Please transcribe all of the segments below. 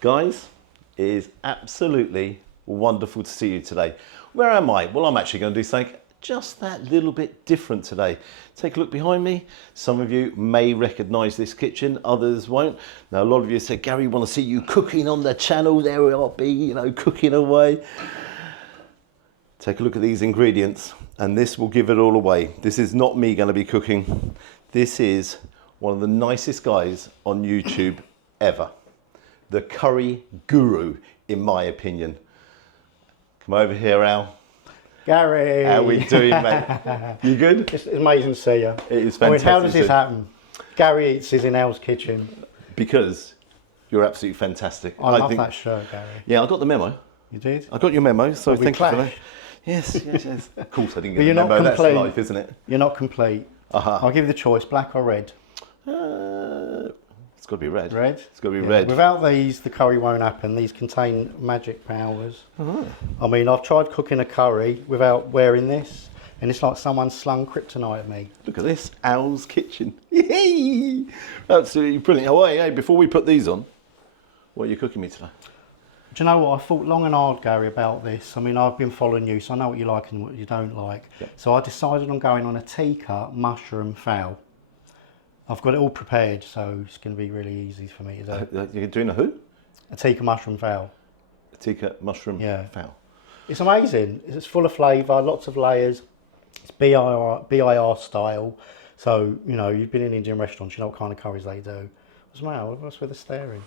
Guys, it is absolutely wonderful to see you today. Where am I? Well, I'm actually going to do something just that little bit different today. Take a look behind me. Some of you may recognise this kitchen, others won't. Now, a lot of you said, Gary, want to see you cooking on the channel. There I'll be, you know, cooking away. Take a look at these ingredients and this will give it all away. This is not me going to be cooking. This is one of the nicest guys on YouTube ever. The curry guru, in my opinion. Come over here, Al. Gary! How we doing, mate? You good? It's amazing to see you. It is fantastic. How does this happen? Gary eats is in Al's kitchen. Because you're absolutely fantastic. I love that shirt, Gary. Yeah, I got the memo. You did? I got your memo, so thank you for that. Yes. Of course I didn't get the memo. That's life, isn't it? You're not complete. I'll give you the choice, black or red. It's got to be red. Red? It's got to be red. Without these, the curry won't happen. These contain magic powers. I mean, I've tried cooking a curry without wearing this, and it's like someone slung kryptonite at me. Look at this, Al's kitchen. Yay! Absolutely brilliant. Oh, hey, before we put these on, what are you cooking me today? Do you know what? I thought long and hard, Gary, about this. I mean, I've been following you, so I know what you like and what you don't like. Yep. So I decided on going on a tikka mushroom fowl. I've got it all prepared, so it's going to be really easy for me to do. You're doing a who? A tikka mushroom fowl. A tikka mushroom fowl. It's amazing. It's full of flavour, lots of layers. It's BIR style. So, you know, you've been in Indian restaurants, you know what kind of curries they do. What's the matter? What's with the staring?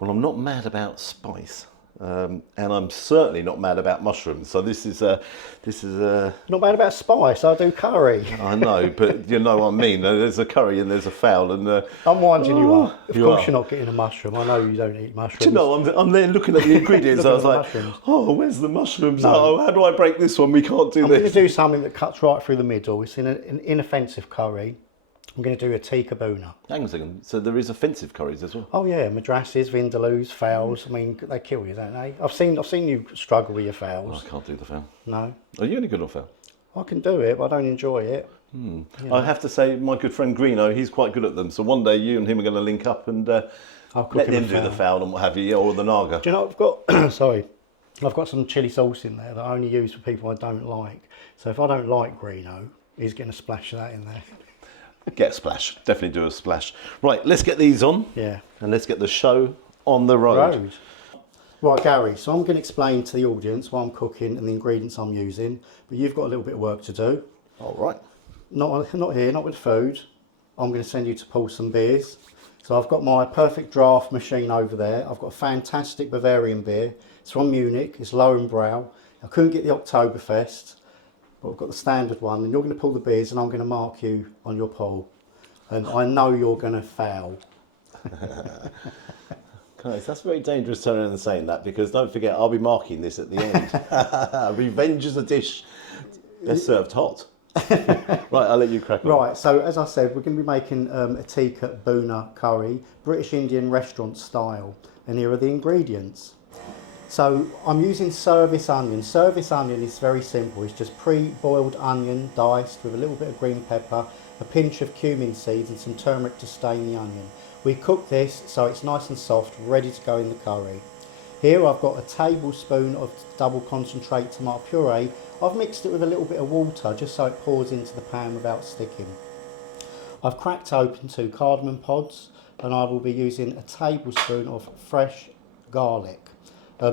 Well, I'm not mad about spice. And I'm certainly not mad about mushrooms. So this is not mad about spice. I do curry. I know, but you know what I mean. There's a curry and there's a fowl, and I'm winding you up. Of course, you're not getting a mushroom. I know you don't eat mushrooms. Do you know, I'm there looking at the ingredients. I was like, oh, where's the mushrooms? No. Oh, how do I break this one? We can't do this. I'm going to do something that cuts right through the middle. It's in an inoffensive curry. I'm going to do a tikka bhuna. Hang on a second. So there is offensive curries as well? Oh yeah, madrassis, vindaloos, fowls. I mean, they kill you, don't they? I've seen you struggle with your fowls. Oh, I can't do the fowl. No. Are you any good on fowl? I can do it, but I don't enjoy it. You know. I have to say, my good friend Greeno, he's quite good at them. So one day you and him are going to link up and let him do the fowl and what have you, or the naga. Do you know, I've got, sorry, I've got some chilli sauce in there that I only use for people I don't like. So if I don't like Greeno, he's going to splash that in there. Get a splash. Definitely do a splash. Right, let's get these on. Yeah. And let's get the show on the road. Right, Gary, so I'm going to explain to the audience what I'm cooking and the ingredients I'm using, but you've got a little bit of work to do. All right. Not here, not with food. I'm going to send you to pull some beers. So I've got my perfect draft machine over there. I've got a fantastic Bavarian beer. It's from Munich. It's Lowenbrau. I couldn't get the Oktoberfest. But I've got the standard one, and you're going to pull the beers and I'm going to mark you on your poll. And I know you're going to foul. Guys, that's very dangerous turning around and saying that, because don't forget, I'll be marking this at the end. Revenge is a dish best served hot. Right, I'll let you crack on. Right, so as I said, we're going to be making a tikka bhuna curry, British Indian restaurant style. And here are the ingredients. So I'm using service onion. Service onion is very simple. It's just pre-boiled onion diced with a little bit of green pepper, a pinch of cumin seeds and some turmeric to stain the onion. We cook this so it's nice and soft, ready to go in the curry. Here I've got a tablespoon of double concentrate tomato puree. I've mixed it with a little bit of water just so it pours into the pan without sticking. I've cracked open 2 cardamom pods, and I will be using a tablespoon of fresh garlic.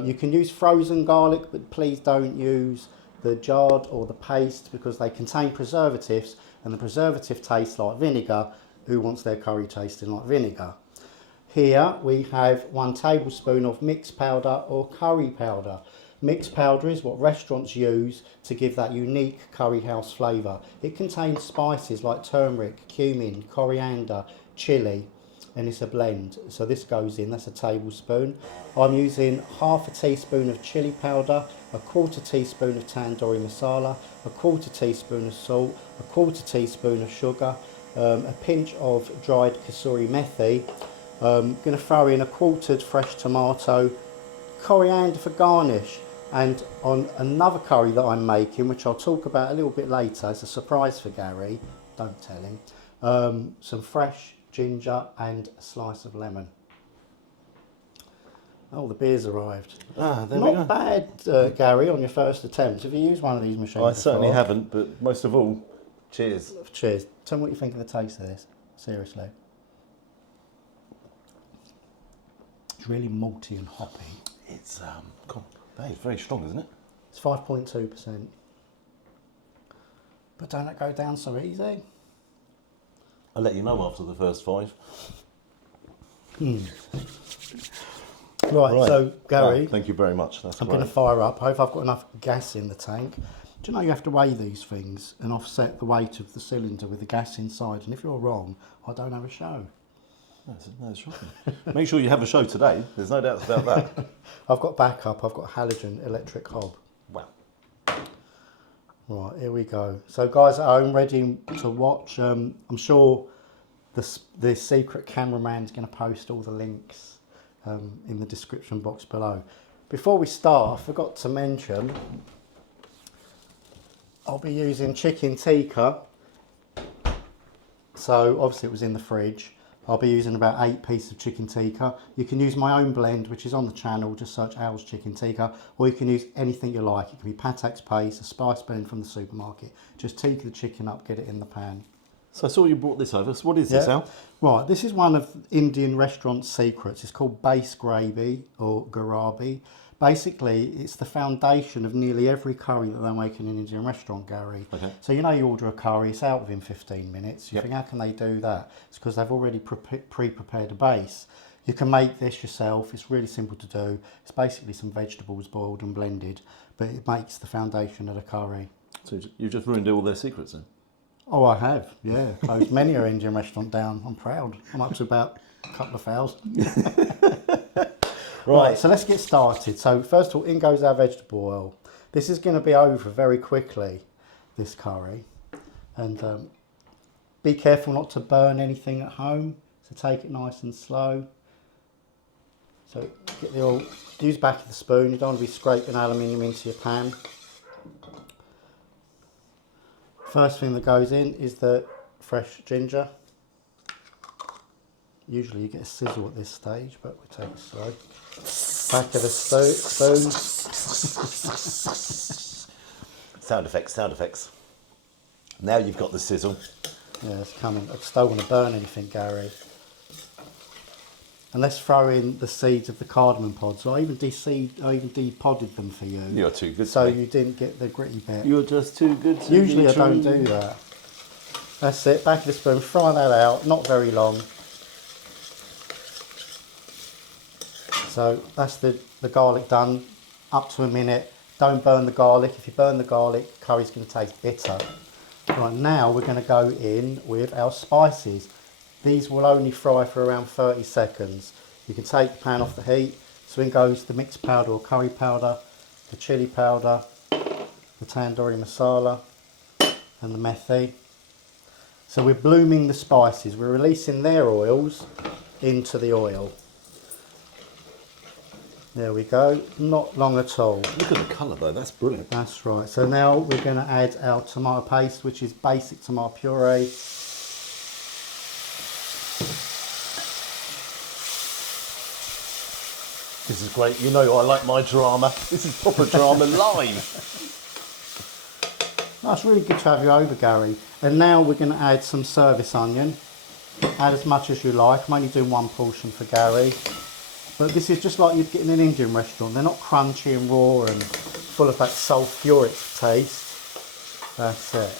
You can use frozen garlic, but please don't use the jarred or the paste because they contain preservatives, and the preservative tastes like vinegar. Who wants their curry tasting like vinegar? Here we have 1 tablespoon of mixed powder or curry powder. Mixed powder is what restaurants use to give that unique curry house flavour. It contains spices like turmeric, cumin, coriander, chilli, and it's a blend. So this goes in, that's a tablespoon. I'm using half a teaspoon of chili powder, a 1/4 teaspoon of tandoori masala, a 1/4 teaspoon of salt, a 1/4 teaspoon of sugar, a pinch of dried kasuri methi. I'm going to throw in a quartered fresh tomato, coriander for garnish, and on another curry that I'm making, which I'll talk about a little bit later, it's a surprise for Gary, don't tell him, some fresh ginger and a slice of lemon. Oh, the beer's arrived. Ah, there we go. Not bad, Gary, on your first attempt. Have you used one of these machines I certainly before? haven't, but most of all, cheers. Cheers. Tell me what you think of the taste of this. Seriously. It's really malty and hoppy. It's God, that is very strong, isn't it? It's 5.2%. But don't let it go down so easy. I'll let you know after the first 5. Right, so Gary, thank you very much. That's I'm great. going to fire up. I hope I've got enough gas in the tank. Do you know you have to weigh these things and offset the weight of the cylinder with the gas inside? And if you're wrong, I don't have a show. That's shocking. Make sure you have a show today. There's no doubts about that. I've got backup. I've got halogen electric hob. Wow. Right, here we go. So guys at home, ready to watch. I'm sure the secret cameraman's going to post all the links in the description box below. Before we start, I forgot to mention, I'll be using chicken tikka. So obviously it was in the fridge. I'll be using about 8 pieces of chicken tikka. You can use my own blend, which is on the channel. Just search Al's Chicken Tikka, or you can use anything you like. It can be Patak's paste, a spice blend from the supermarket. Just tikka the chicken up, get it in the pan. So I saw you brought this over. So what is this, Al? Right, this is one of Indian restaurant secrets. It's called base gravy or garabi. Basically, it's the foundation of nearly every curry that they make in an Indian restaurant, Gary. Okay. So you know you order a curry, it's out within 15 minutes. You Yep. think, how can they do that? It's because they've already pre-prepared a base. You can make this yourself. It's really simple to do. It's basically some vegetables boiled and blended, but it makes the foundation of the curry. So you've just ruined all their secrets then? Oh, I have, yeah. Closed many an Indian restaurant down. I'm proud. I'm up to about a couple of thousand. Right, so let's get started. So first of all, in goes our vegetable oil. This is going to be over very quickly, this curry. And be careful not to burn anything at home. So take it nice and slow. So get the oil, use back of the spoon. You don't want to be scraping aluminium into your pan. First thing that goes in is the fresh ginger. Usually you get a sizzle at this stage, but we take it slow. Back of the spoon. Sound effects, sound effects. Now you've got the sizzle. Yeah, it's coming. I just don't want to burn anything, Gary. And let's throw in the seeds of the cardamom pods. So I even depodded them for you. You're too good So to me. you didn't get the gritty bit. You're just too good to Usually be I don't true. do that. That's it, back of the spoon, fry that out, not very long. So that's the garlic done, up to a minute. Don't burn the garlic. If you burn the garlic, curry's going to taste bitter. Right, now we're going to go in with our spices. These will only fry for around 30 seconds. You can take the pan off the heat. So in goes the mixed powder or curry powder, the chili powder, the tandoori masala, and the methi. So we're blooming the spices. We're releasing their oils into the oil. There we go, not long at all. Look at the colour though, that's brilliant. That's right. So now we're going to add our tomato paste, which is basic tomato puree. This is great. You know I like my drama. This is proper drama live. That's really good to have you over, Gary. And now we're going to add some service onion. Add as much as you like. I'm only doing 1 portion for Gary. But this is just like you'd get in an Indian restaurant. They're not crunchy and raw and full of that sulphuric taste. That's it.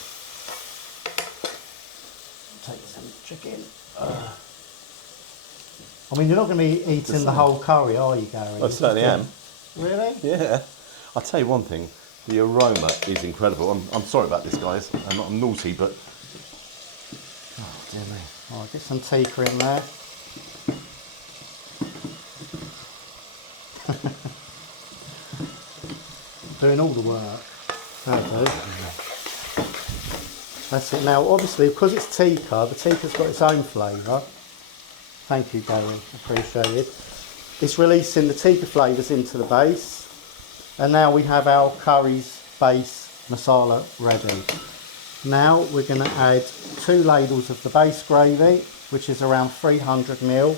Take some chicken. I mean, you're not going to be eating the whole curry, are you, Gary? I certainly am. Really? Yeah. I'll tell you one thing. The aroma is incredible. I'm sorry about this, guys. I'm naughty, but... Oh, dear me. All right, get some tikka in there. Doing all the work. That'll do. That's it. Now, obviously, because it's tikka, the tikka's got its own flavour. Thank you, Gary. Appreciate it. It's releasing the tikka flavours into the base. And now we have our curry's base masala ready. Now we're going to add 2 ladles of the base gravy, which is around 300 ml.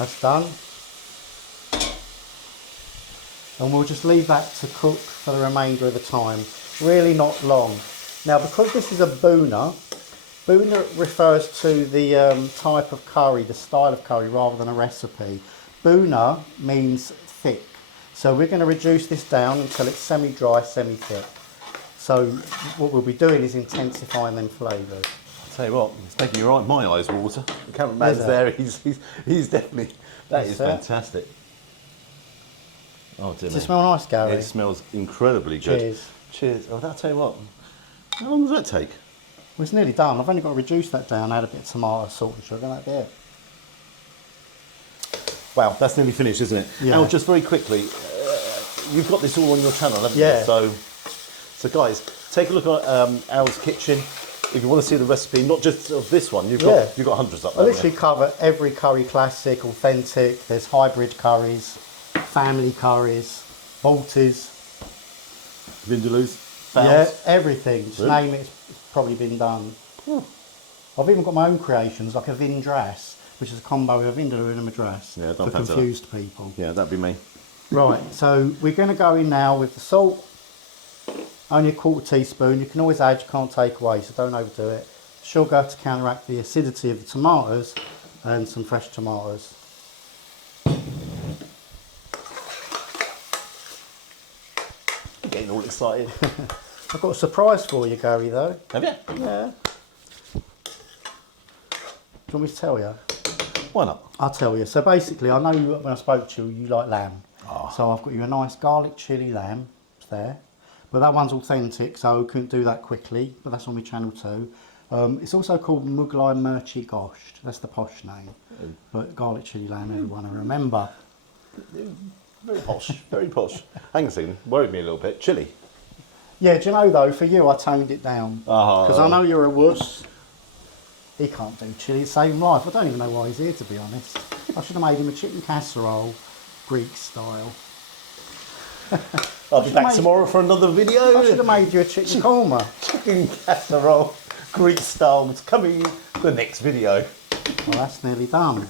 That's done. And we'll just leave that to cook for the remainder of the time. Really not long. Now, because this is a bhuna, bhuna refers to the type of curry, the style of curry, rather than a recipe. Bhuna means thick. So we're going to reduce this down until it's semi-dry, semi-thick. So what we'll be doing is intensifying them flavours. I'll tell you what, it's making my eyes water. The cameraman's there, he's definitely, that is fantastic. Oh, dear. Does it smell nice, Gary? It smells incredibly good. Cheers. Cheers. Oh, I'll tell you what, how long does that take? Well, it's nearly done. I've only got to reduce that down, add a bit of tomato, salt and sugar, that'll be it. Wow, that's nearly finished, isn't it? Yeah. Now, just very quickly, you've got this all on your channel, haven't Yeah. you? So guys, take a look at Al's kitchen. If you want to see the recipe, not just of this one, you've got hundreds up I there. literally cover every curry classic, authentic. There's hybrid curries, family curries, Baltis. Vindaloo's, Yeah, fowls. everything. Just Really? name it, it's probably been done. I've even got my own creations, like a vindras, which is a combo of a vindaloo and a madras Yeah, I for don't fancy that. confused people. Yeah, that'd be me. Right, so we're going to go in now with the salt. Only a quarter teaspoon. You can always add, you can't take away, so don't overdo it. Sugar to counteract the acidity of the tomatoes, and some fresh tomatoes. I'm getting all excited. I've got a surprise for you, Gary, though. Have you? Yeah. Do you want me to tell you? Why not? I'll tell you. So basically, I know when I spoke to you, you like lamb. Oh. So I've got you a nice garlic chilli lamb. It's there. But that one's authentic, so I couldn't do that quickly. But that's on my channel too. It's also called Mughlai Mirchi Gosht. That's the posh name. But garlic chilli lamb, everyone I remember. Very posh, very posh. Hang on a second, worried me a little bit. Chili. Yeah, do you know though, for you I toned it down. Because I know you're a wuss. He can't do chilli, save him life. I don't even know why he's here, to be honest. I should have made him a chicken casserole, Greek style. I'll be back tomorrow for another video. I should have made you a chicken korma. Chicken casserole, Greek style. It's coming the next video. Well, that's nearly done.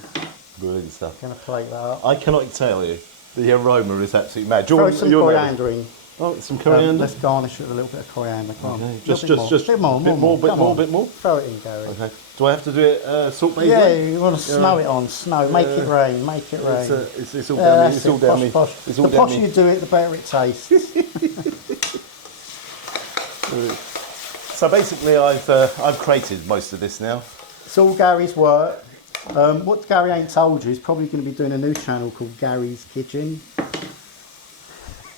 Brilliant stuff. Going to plate that up. I cannot tell you, the aroma is absolutely mad. Throw some coriander in. Oh, some coriander. Let's garnish it with a little bit of coriander. Come on. Okay. A bit more. Bit more. Throw it in, Gary. Okay. Do I have to do it salt based? Yeah, you want to snow it on. Snow. Make it rain. Make it rain. It's all down me. It's all down me. Posh. It's all The down posher me. you do it, the better it tastes. So basically, I've created most of this now. It's all Gary's work. What Gary ain't told you, he's probably going to be doing a new channel called Gary's Kitchen.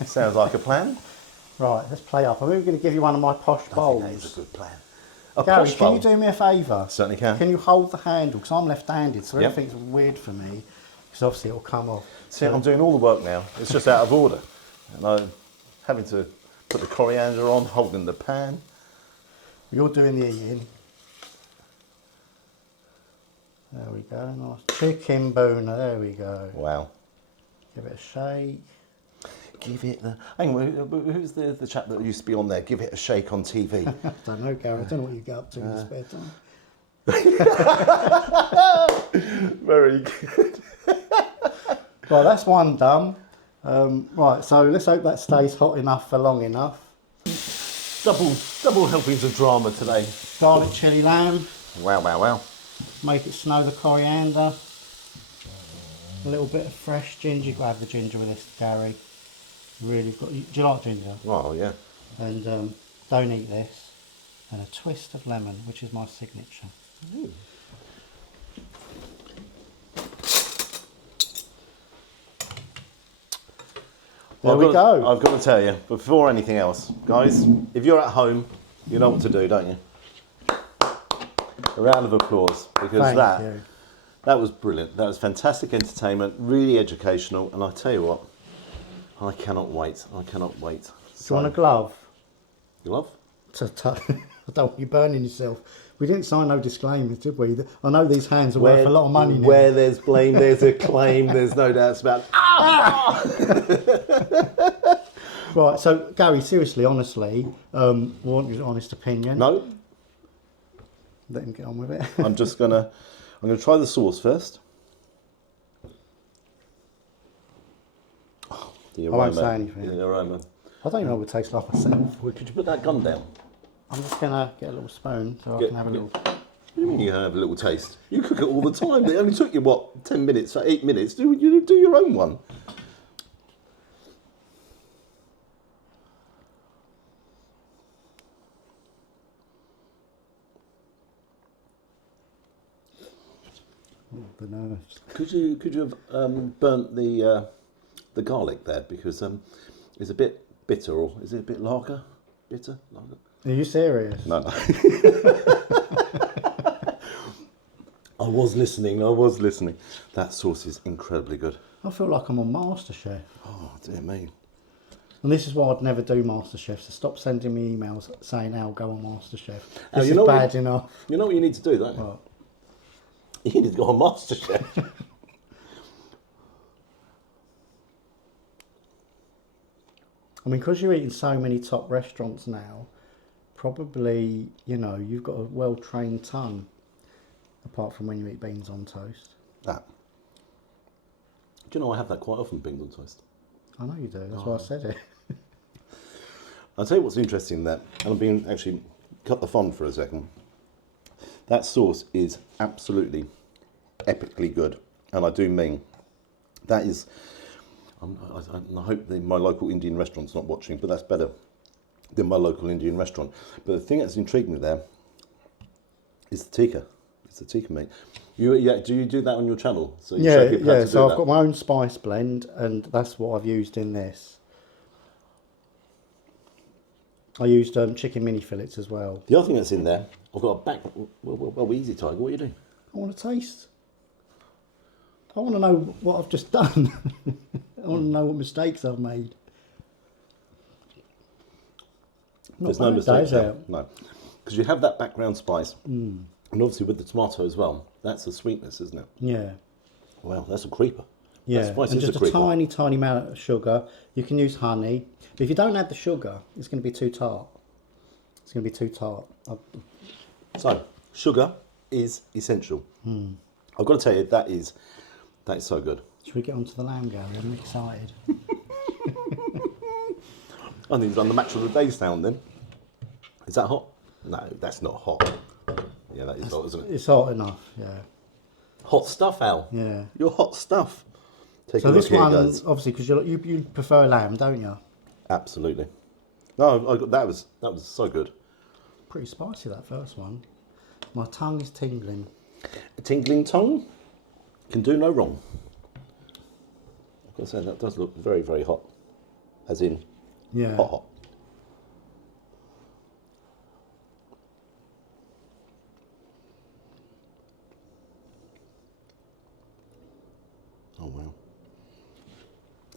Sounds like a plan. Right, let's play up. I'm even going to give you one of my posh bowls. That is a good plan. A Gary, posh can bowl. you do me a favour? Certainly can. Can you hold the handle? Because I'm left-handed, so Yep. everything's weird for me. Because obviously it'll come off. See, I'm doing all the work now. It's just out of order. And I'm having to put the coriander on, holding the pan. You're doing the eating. There we go. Nice chicken bhuna. There we go. Wow. Give it a shake. Give it the... Hang on, who's the chap that used to be on there? Give it a shake on TV. I don't know, Gary. I don't know what you get up to in your spare time. Very good. Right, that's one done. Right, so let's hope that stays hot enough for long enough. Double helpings of drama today. Garlic chilli lamb. Wow, wow, wow. Make it snow the coriander. A little bit of fresh ginger. You've got to have the ginger with this, Gary. Really got. Do you like ginger? Oh, yeah. And don't eat this. And a twist of lemon, which is my signature. Ooh. There we go. I've got to tell you, before anything else, guys, if you're at home, you know what to do, don't you? A round of applause, because Thank you. that was brilliant. That was fantastic entertainment, really educational, and I tell you what, I cannot wait. I cannot wait. Do you want a glove? Glove? I don't want you burning yourself. We didn't sign no disclaimers, did we? I know these hands are worth a lot of money now. Where there's blame, there's a claim. There's no doubts about. Right, so Gary, seriously, honestly, we want your honest opinion. No, Let him get on with it. I'm gonna try the sauce first. The I won't say anything. The aroma. I don't even know what it tastes like myself. Well, could you put that gun down? I'm just going to get a little spoon so I can have a little... What do you mean you have a little taste? You cook it all the time. It only took you, what, 10 minutes, 8 minutes? Do your own one. Oh, the nerves. Could you have burnt the garlic there, because it's a bit bitter, or is it a bit lager? Bitter? Lager? Are you serious? No. I was listening. That sauce is incredibly good. I feel like I'm on MasterChef. Oh, dear me. And this is why I'd never do MasterChef, so stop sending me emails saying, Al, go on MasterChef. Al, This you is know bad enough. You know what you need to do, don't you? What? You need to go on MasterChef. I mean, because you're eating so many top restaurants now, probably, you know, you've got a well-trained tongue, apart from when you eat beans on toast. That. Do you know I have that quite often, beans on toast? I know you do, that's why I said it. I'll tell you what's interesting there, and I'm being actually cut the fun for a second. That sauce is absolutely epically good, and I do mean that is. I hope my local Indian restaurant's not watching, but that's better than my local Indian restaurant. But the thing that's intrigued me there is the tikka. It's the tikka meat. Do you do that on your channel? So you show people how to do so I've that? got my own spice blend, and that's what I've used in this. I used chicken mini fillets as well. The other thing that's in there, I've got a back. Well, easy, Tiger. What are you doing? I want to taste. I want to know what I've just done. I want to know what mistakes I've made. There's no mistakes there. No, because you have that background spice, and obviously with the tomato as well. That's the sweetness, isn't it? Yeah. Wow, that's a creeper. Yeah, That spice and is just a creeper. tiny amount of sugar. You can use honey. But if you don't add the sugar, it's going to be too tart. It's going to be too tart. So, sugar is essential. I've got to tell you, that is so good. Should we get onto the lamb, Gary? I'm excited. I think you've done the match of the day sound then. Is that hot? No, that's not hot. Yeah, that is hot, isn't it? It's hot enough, yeah. Hot stuff, Al. Yeah. You're hot stuff. Take So a look this here, one, guys. obviously, because you prefer lamb, don't you? Absolutely. No, that was so good. Pretty spicy, that first one. My tongue is tingling. A tingling tongue can do no wrong. I've got to say, that does look very, very hot. As in, Yeah. hot. Oh, wow.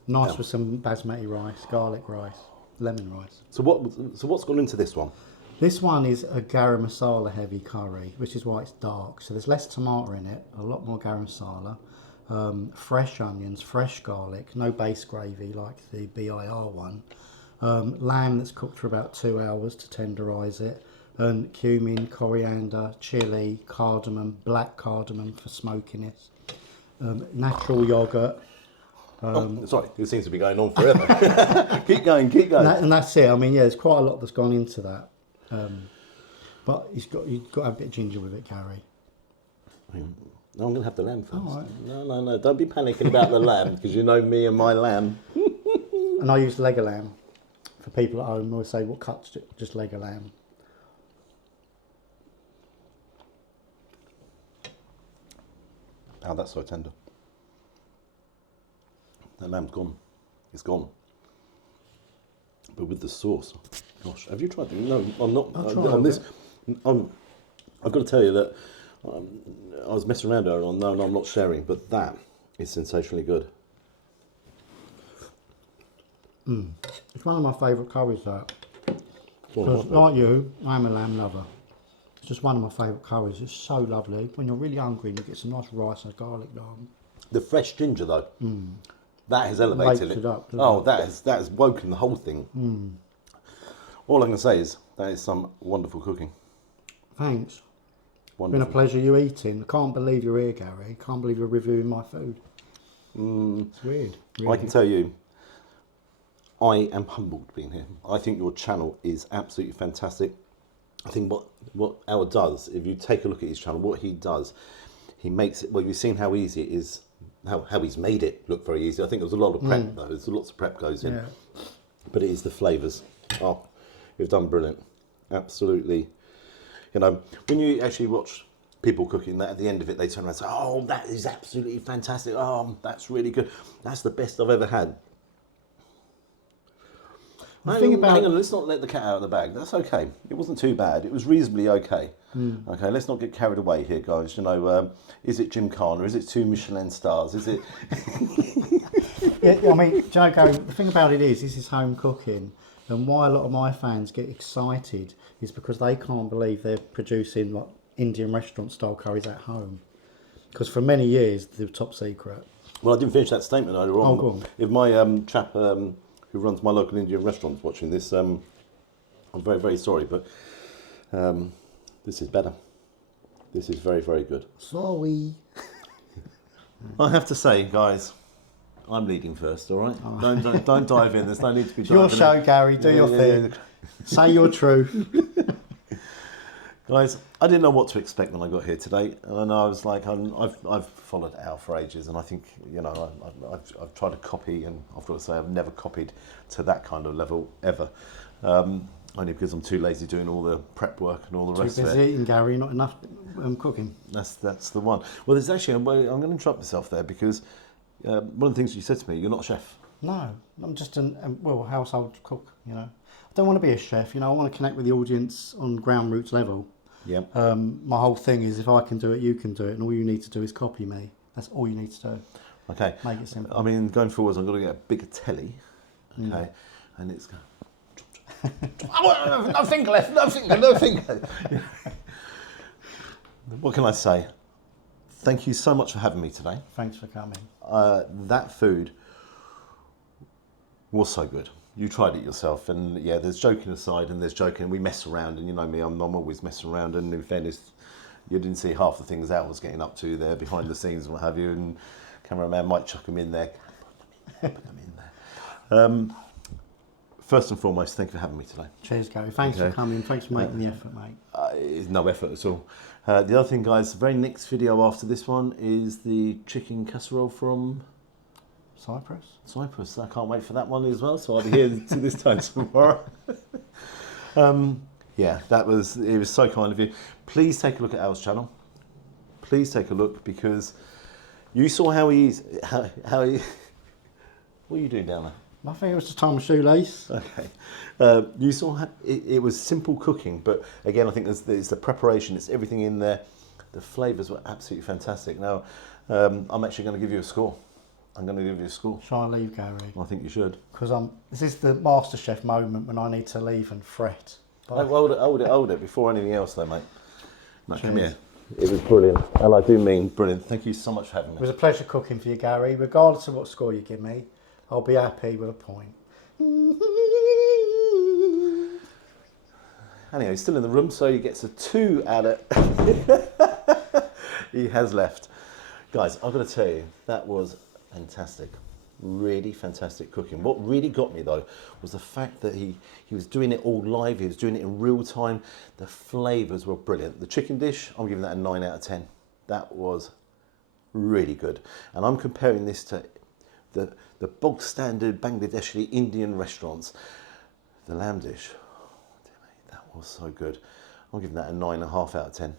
Nice Yeah. with some basmati rice, garlic rice, lemon rice. So what's gone into this one? This one is a garam masala heavy curry, which is why it's dark. So there's less tomato in it, a lot more garam masala, fresh onions, fresh garlic, no base gravy like the BIR one, lamb that's cooked for about 2 hours to tenderise it, and cumin, coriander, chilli, cardamom, black cardamom for smokiness, natural yoghurt. Sorry, it seems to be going on forever. Keep going. And that's it. I mean, yeah, there's quite a lot that's gone into that. But you've got to have a bit of ginger with it, Gary. No, I'm going to have the lamb first. All right. No. Don't be panicking about the lamb, because you know me and my lamb. And I use leg of lamb. For people at home, I always say, what cuts just leg of lamb? Oh, that's so tender. That lamb's gone. It's gone. But with the sauce, gosh, have you tried it? No, I'm not. I'll try On it. this, I've got to tell you that I was messing around earlier on. No, I'm not sharing, but that is sensationally good. It's one of my favourite curries, that. It's one of my Because, like you, I'm a lamb lover. It's just one of my favourite curries. It's so lovely. When you're really hungry and you get some nice rice and garlic naan. The fresh ginger, though, that has elevated Wakes it. it up, doesn't Oh, it? that has woken the whole thing. All I can say is that is some wonderful cooking. Thanks. It's been a Wonderful. pleasure you eating. I can't believe you're here, Gary. Can't believe you're reviewing my food. It's weird. I can tell you, I am humbled being here. I think your channel is absolutely fantastic. I think what Al does, if you take a look at his channel, what he does, he makes it, well, you've seen how easy it is, how he's made it look very easy. I think there's a lot of prep though, there's lots of prep goes in. Yeah. But it is the flavours. Oh, you've done brilliant. Absolutely. You know, when you actually watch people cooking that, at the end of it, they turn around and say, oh, that is absolutely fantastic. Oh, that's really good. That's the best I've ever had. Hang on, let's not let the cat out of the bag. That's okay. It wasn't too bad. It was reasonably okay. Okay, let's not get carried away here, guys. You know, is it Gymkhana? Is it 2 Michelin stars? Is it... Yeah, I mean, do you know, Gary, the thing about it is, this is home cooking. And why a lot of my fans get excited is because they can't believe they're producing like Indian restaurant style curries at home. Because for many years, they were top secret. Well, I didn't finish that statement earlier on. Oh, go on. If my chap who runs my local Indian restaurant's watching this, I'm very, very sorry, but this is better. This is very, very good. Sorry. I have to say, guys, I'm leading first, all right? Oh. Don't dive in. There's no need to be diving in. Your show, Gary. Do your thing. Say your truth. Guys, I didn't know what to expect when I got here today, and I was like, I've followed Al for ages, and I think, you know, I've tried to copy, and I've got to say I've never copied to that kind of level ever, only because I'm too lazy doing all the prep work and all the rest of it. Too busy eating, Gary, not enough cooking. That's the one. Well, there's actually, I'm going to interrupt myself there, because one of the things you said to me, you're not a chef. No, I'm just a household cook, you know. I don't want to be a chef, you know, I want to connect with the audience on ground roots level. Yeah. My whole thing is, if I can do it, you can do it, and all you need to do is copy me. That's all you need to do. Okay. Make it simple. I mean, going forwards, I'm going to get a bigger telly. Okay. And it's going. Nothing left. Nothing. What can I say? Thank you so much for having me today. Thanks for coming. That food was so good. You tried it yourself, and yeah, there's joking aside, and there's joking. We mess around, and you know me, I'm always messing around. And in fairness, you didn't see half the things Al was getting up to there behind the scenes and what have you. And cameraman might chuck them in there. Put them in there. First and foremost, thank you for having me today. Cheers, Gary. Thanks for coming. Thanks for making the effort, mate. It's no effort at all. The other thing, guys, the very next video after this one is the chicken casserole from Cyprus. I can't wait for that one as well, so I'll be here to this time tomorrow. Yeah, it was so kind of you. Please take a look at Al's channel. Please take a look, because you saw how he... What are you doing down there? Nothing, it was just tying my shoelace. Okay. You saw how it was simple cooking, but again, I think there's the preparation, it's everything in there. The flavours were absolutely fantastic. Now, I'm actually going to give you a score. I'm going to give you a score. Shall I leave, Gary? I think you should. Because this is the MasterChef moment when I need to leave and fret. No, hold it before anything else though, mate. No, come here. It was brilliant, and I do mean brilliant. Thank you so much for having me. It was a pleasure cooking for you, Gary. Regardless of what score you give me, I'll be happy with a point. Anyway, he's still in the room, so he gets a 2 out of... He has left. Guys, I've got to tell you, that was fantastic. Really fantastic cooking. What really got me though was the fact that he was doing it all live, he was doing it in real time. The flavours were brilliant. The chicken dish, I'm giving that a 9 out of 10. That was really good. And I'm comparing this to the bog standard Bangladeshi Indian restaurants. The lamb dish, that was so good. I'm giving that a 9.5 out of 10.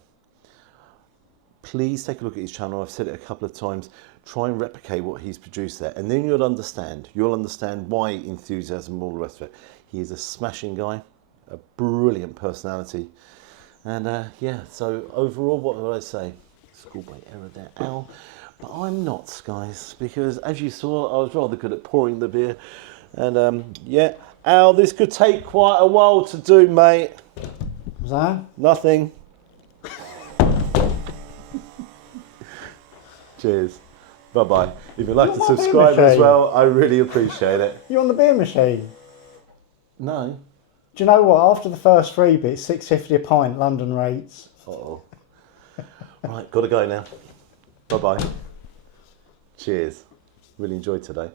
Please take a look at his channel. I've said it a couple of times. Try and replicate what he's produced there, and then you'll understand. You'll understand why enthusiasm and all the rest of it. He is a smashing guy, a brilliant personality, and yeah. So overall, what would I say? Schoolboy error there, Al. But I'm not, guys, because as you saw, I was rather good at pouring the beer, and yeah, Al, this could take quite a while to do, mate. Was that? Nothing. Cheers. Bye-bye. If you'd like to subscribe as well, I really appreciate it. You on the beer machine? No. Do you know what? After the first 3 bits, $6.50 a pint, London rates. Uh-oh. Right, got to go now. Bye-bye. Cheers. Really enjoyed today.